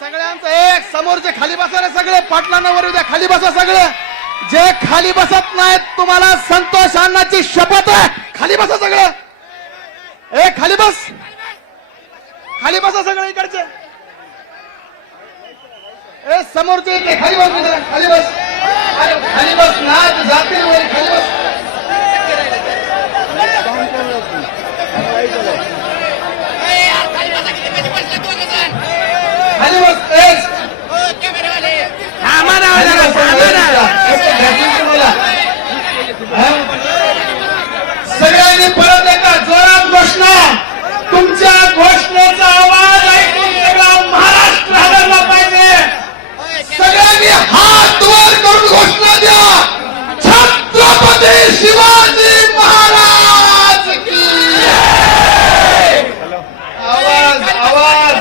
सगळ्यांचं एक समोरचे खाली बसा रे सगळे, पाटलांना वर उद्या खाली बसा सगळे. जे खाली बसत नाहीत तुम्हाला संतोष अण्णाची शपथ आहे, खाली बसा सगळे. ए खाली बस, खाली बसा सगळे इकडचे. ए समोरचे इकडे खाली बस, खाली बस, खाली बस ना, जातील वर खाली बस. खाली बस. सगळ्यांनी परत एकदा जोरात घोषणा, तुमच्या घोषणेचा आवाज ऐकून सगळा महाराष्ट्र हादरला पाहिजे. सगळ्यांनी हात वर करून घोषणा द्या, छत्रपती शिवाजी महाराज की. आवाज आवाज,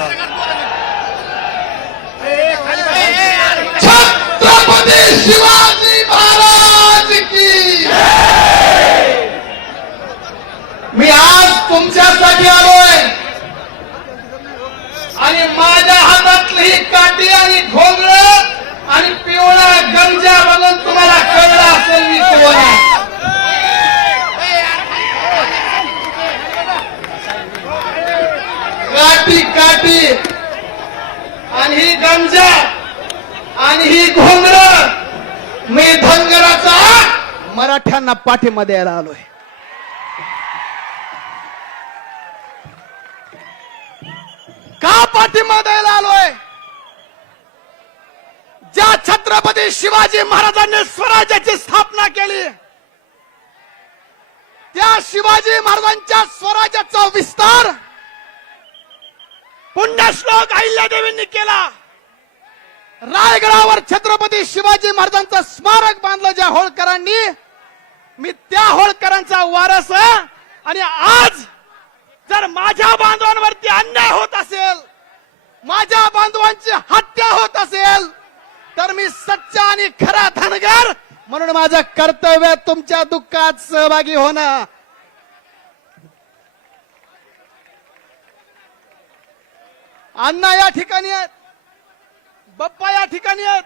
छत्रपती शिवाजी महाराज की. मी आज तुमच्यासाठी आलोय आणि माझ्या हातातली ही काठी आणि घोंगड आणि पिवळा गंजा बघून तुम्हाला कळलं असेल मी कोण आहे. काठी काठी आणि ही गंजा आणि ही घोंगड, मी धनगराचा मराठ्यांना पाठिंबा द्यायला आलोय. का पाठिंबा द्यायला आलोय? ज्या छत्रपती शिवाजी महाराजांनी स्वराज्याची स्थापना केली, त्या शिवाजी महाराजांच्या स्वराज्याचा विस्तार पुण्यश्लोक अहिल्यादेवींनी केला. रायगडावर छत्रपती शिवाजी महाराजांचं स्मारक बांधलं ज्या होळकरांनी, मी त्या होळकरांचा वारस. आणि आज जर माझ्या बांधवांवरती अन्याय होत असेल, माझ्या बांधवांची हत्या होत असेल, तर मी सच्चा आणि खरा धनगर म्हणून माझं कर्तव्य तुमच्या दुःखात सहभागी होणं. अण्णा या ठिकाणी आहेत, बाप्पा या ठिकाणी आहेत.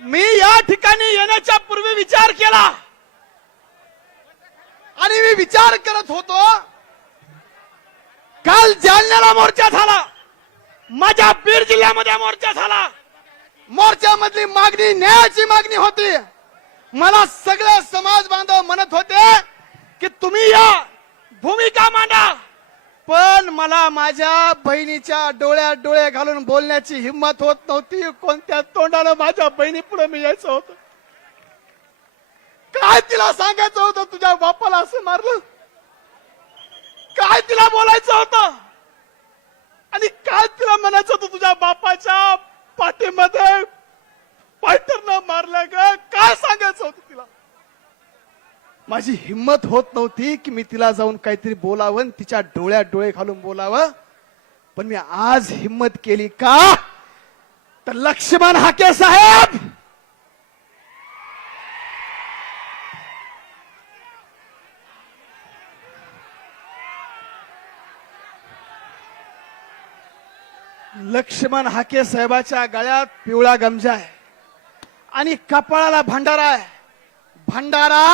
मी या ठिकाणी येण्याच्या पूर्वी विचार केला आणि मी विचार करत होतो, काल जालन्याला मोर्चा झाला, माझ्या बीड जिल्ह्यामध्ये मोर्चा झाला. मोर्चामधली मागणी न्यायाची मागणी होती. मला सगळे समाज बांधव म्हणत होते की तुम्ही या भूमिका मांडा, पण मला माझ्या बहिणीच्या डोळ्यात डोळे घालून बोलण्याची हिंमत होत नव्हती. कोणत्या तोंडानं माझ्या बहिणी पुढे मी यायचं होतं? काय तिला सांगायचं होतं? तुझ्या बापाला असं मारलं? काय तिला बोलायचं होतं? आणि काय तिला म्हणायचं होतं? तुझ्या बापाच्या पाठीमध्ये फायटरनं मारलं ग, काय सांगायचं होतं तिला? माझी हिम्मत होत नव्हती की मी तिला जाऊन काहीतरी बोलावं, तिच्या डोळ्यात डोळे घालून बोलावं. पण मी आज हिम्मत केली. का तर लक्ष्मण हाके साहेब, लक्ष्मण हाके साहेबाच्या गळ्यात पिवळा गमजा आहे आणि कपाळाला भंडारा आहे. भंडारा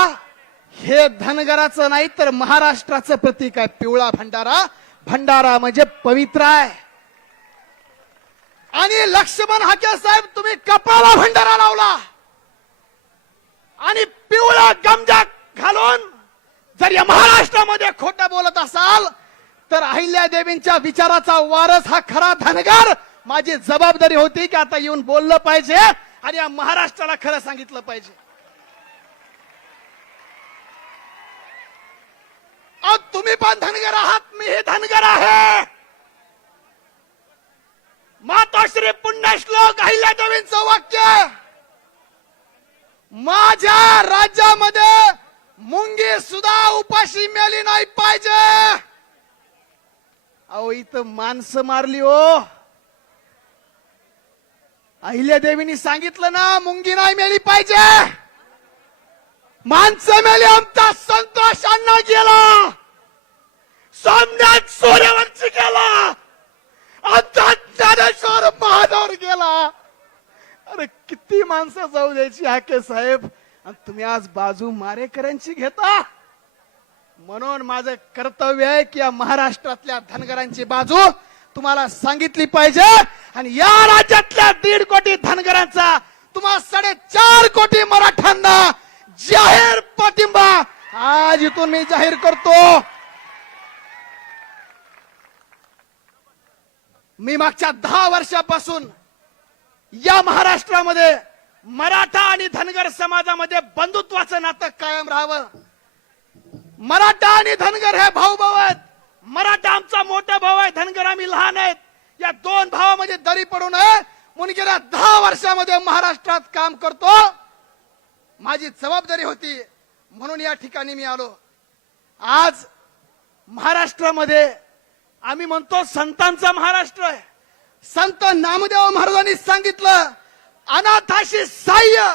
हे धनगराचं नाही तर महाराष्ट्राचं प्रतीक आहे. पिवळा भंडारा, भंडारा म्हणजे पवित्र आहे. आणि लक्ष्मण हाके साहेब, तुम्ही कपाळाला भंडारा लावला आणि पिवळा गमजा घालून जर या महाराष्ट्रामध्ये खोटं बोलत असाल तर अहिल्यादेवींच्या विचाराचा वारस हा खरा धनगर. माझी जबाबदारी होती की आता येऊन बोललं पाहिजे आणि या महाराष्ट्राला खरं सांगितलं पाहिजे. तुम्ही पण धनगर आहात, मी हे धनगर आहे. मातोश्री पुण्यश्लोक अहिल्यादेवींचं वाक्य, माझ्या राज्यामध्ये अहो इथं माणसं मारली हो. अहिल्यादेवींनी सांगितलं ना, मुंगी नाही मेली पाहिजे. माणसं मेली. आमचा संतोष अण्णा गेला, सोमनाथ सूर्यवंशी गेला, आमचा ज्ञानेश्वर महादेव गेला. अरे किती माणसं जाऊ द्यायची हाके साहेब, आणि तुम्ही आज बाजू मारेकऱ्यांची घेता. म्हणून माझं कर्तव्य आहे की या महाराष्ट्रातल्या धनगरांची बाजू तुम्हाला सांगितली पाहिजे. आणि या राज्यातल्या 1.5 कोटी धनगरांचा तुम्हा 4.5 कोटी मराठ्यांना जाहीर पाठिंबा आज इथून मी जाहीर करतो. मी मागच्या 10 वर्षापासून या महाराष्ट्रामध्ये मराठा आणि धनगर समाजामध्ये बंधुत्वाचं नातं कायम राहावं. मराठा आणि धनगर हे भाऊ भाऊ आहेत. मराठा आमचा मोठा भाऊ आहे, धनगर आम्ही लहान आहेत. या 2 भावामध्ये दरी पडू नये म्हणून गेल्या 10 वर्षामध्ये महाराष्ट्रात काम करतो. माझी जबाबदारी होती म्हणून या ठिकाणी मी आलो. आज महाराष्ट्रामध्ये आम्ही म्हणतो संतांचा महाराष्ट्र आहे. संत नामदेव महाराजांनी सांगितलं, अनाथाशी साह्य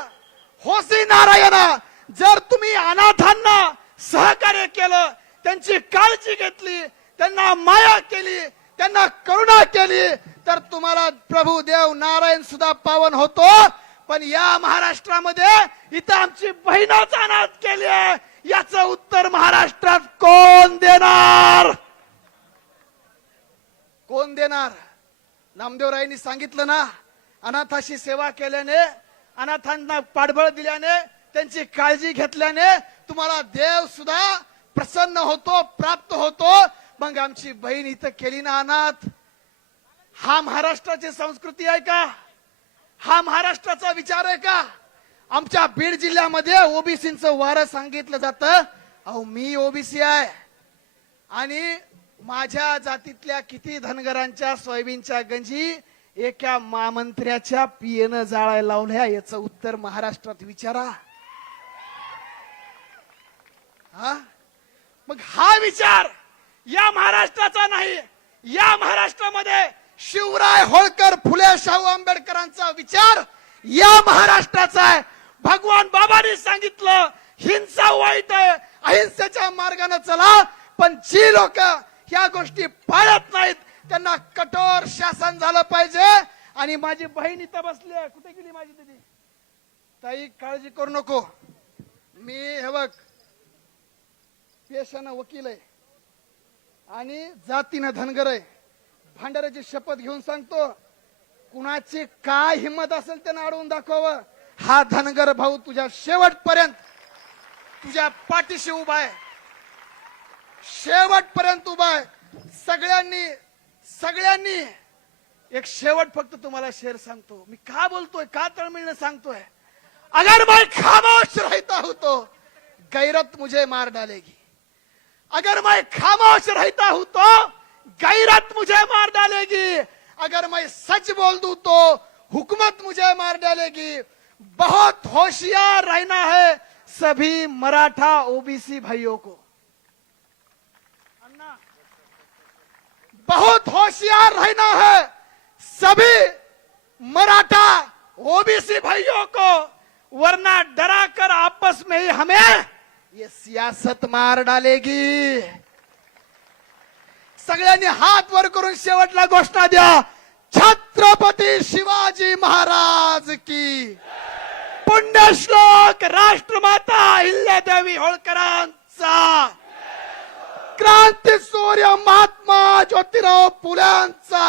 होसी नारायणा. जर तुम्ही अनाथांना सहकार्य केलं, त्यांची काळजी घेतली, त्यांना माया केली, त्यांना करुणा केली, तर तुम्हाला प्रभू देव नारायण सुद्धा पावन होतो. पण या महाराष्ट्रामध्ये इथं आमची बहिणच अनाथ केली आहे, याचं उत्तर महाराष्ट्रात कोण देणार? कोण देणार? नामदेवरायांनी सांगितलं ना, अनाथाशी सेवा केल्याने, अनाथांना पाठबळ दिल्याने, त्यांची काळजी घेतल्याने तुम्हाला देव सुद्धा प्रसन्न होतो, प्राप्त होतो. मग आमची बहीण इथं केली ना अनाथ. हा महाराष्ट्राची संस्कृती आहे का? हा महाराष्ट्राचा विचार आहे का? आमच्या बीड जिल्ह्यामध्ये ओबीसीचं वारं सांगितलं जातं. अहो मी ओबीसी आहे आणि माझ्या जातीतल्या किती धनगरांच्या सोयाबीनच्या गंजी एका महामंत्र्याच्या पियेनं जाळायला लावल्या, याचं उत्तर महाराष्ट्रात विचारा. मग हा विचार या महाराष्ट्राचा नाही. या महाराष्ट्रामध्ये शिवराय होळकर, फुले शाहू आंबेडकरांचा विचार या महाराष्ट्राचा आहे. भगवान बाबांनी सांगितलं, हिंसा वाईट आहे, अहिंसेच्या मार्गाने चला. पण जी लोक ह्या गोष्टी पाळत नाहीत त्यांना कठोर शासन झालं पाहिजे. आणि माझी बहीण इथं बसली आहे, कुठे गेली माझी दिदी? ताई काळजी करू नको, मी हे बघ पेशानं वकील आहे आणि जातीनं धनगर आहे. भांडाऱ्याची शपथ घेऊन सांगतो, कुणाची काय हिंमत असेल त्यानं अडवून दाखवावं. हा धनगर भाऊ तुझ्या शेवटपर्यंत तुझ्या पाठीशी उभा आहे, शेवटपर्यंत उभा आहे. सगळ्यांनी एक शेवट फक्त तुम्हाला शेर सांगतो. मी का बोलतोय, का तळमळीनं सांगतोय? अगर मैं खामोश रहता हूं तो गैरत मुझे मार डालेगी. अगर मैं खामोश रहता हूं तो गैरत मुझे मार डालेगी. अगर मैं सच बोल दूं तो हुकूमत मुझे मार डालेगी. बहुत होशियार रहना है सभी मराठा ओबीसी भाइयों को. बहुत होशियार रहना है सभी मराठा ओबीसी भाइयों को, वरना डरा कर आपस में ही हमें ये सियासत मार डालेगी. सगळ्यांनी हात वर करून शेवटला घोषणा द्या. छत्रपती शिवाजी महाराज की. पुण्यश्लोक राष्ट्रमाता अहिल्यादेवी होळकरांचा. क्रांती सूर्य महात्मा ज्योतिराव फुल्यांचा.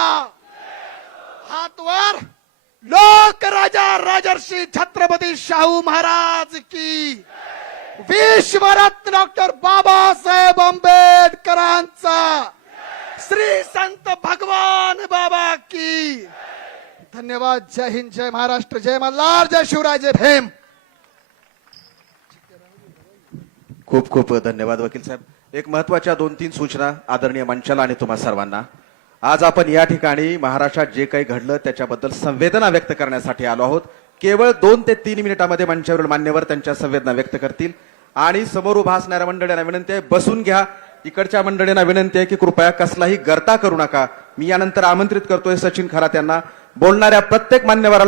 हात वर. लोकराजा राजर्षी छत्रपती शाहू महाराज की. विश्वरत्न डॉक्टर बाबासाहेब आंबेडकरांचा. श्री संत भगवान बाबा की. धन्यवाद. जय हिंद, जय महाराष्ट्र, जय मल्हार, जय शिवराय, जय भीम. खूप खूप धन्यवाद वकील साहेब. एक महत्वाच्या 2-3 सूचना आदरणीय मंचाला आणि तुम्हा सर्वांना. आज आपण या ठिकाणी महाराष्ट्रात जे काही घडलं त्याच्याबद्दल संवेदना व्यक्त करण्यासाठी आलो आहोत. केवळ 2 ते 3 मिनिटांमध्ये मंचावरील मान्यवर त्यांच्या संवेदना व्यक्त करतील. आणि समोर उभा असणाऱ्या मंडळींना विनंती आहे, बसून घ्या. इकडच्या मंडळींना विनंती आहे की कृपया कसलाही गर्ता करू नका. मी यानंतर आमंत्रित करतोय सचिन खरात यांना. बोलणाऱ्या प्रत्येक मान्यवराला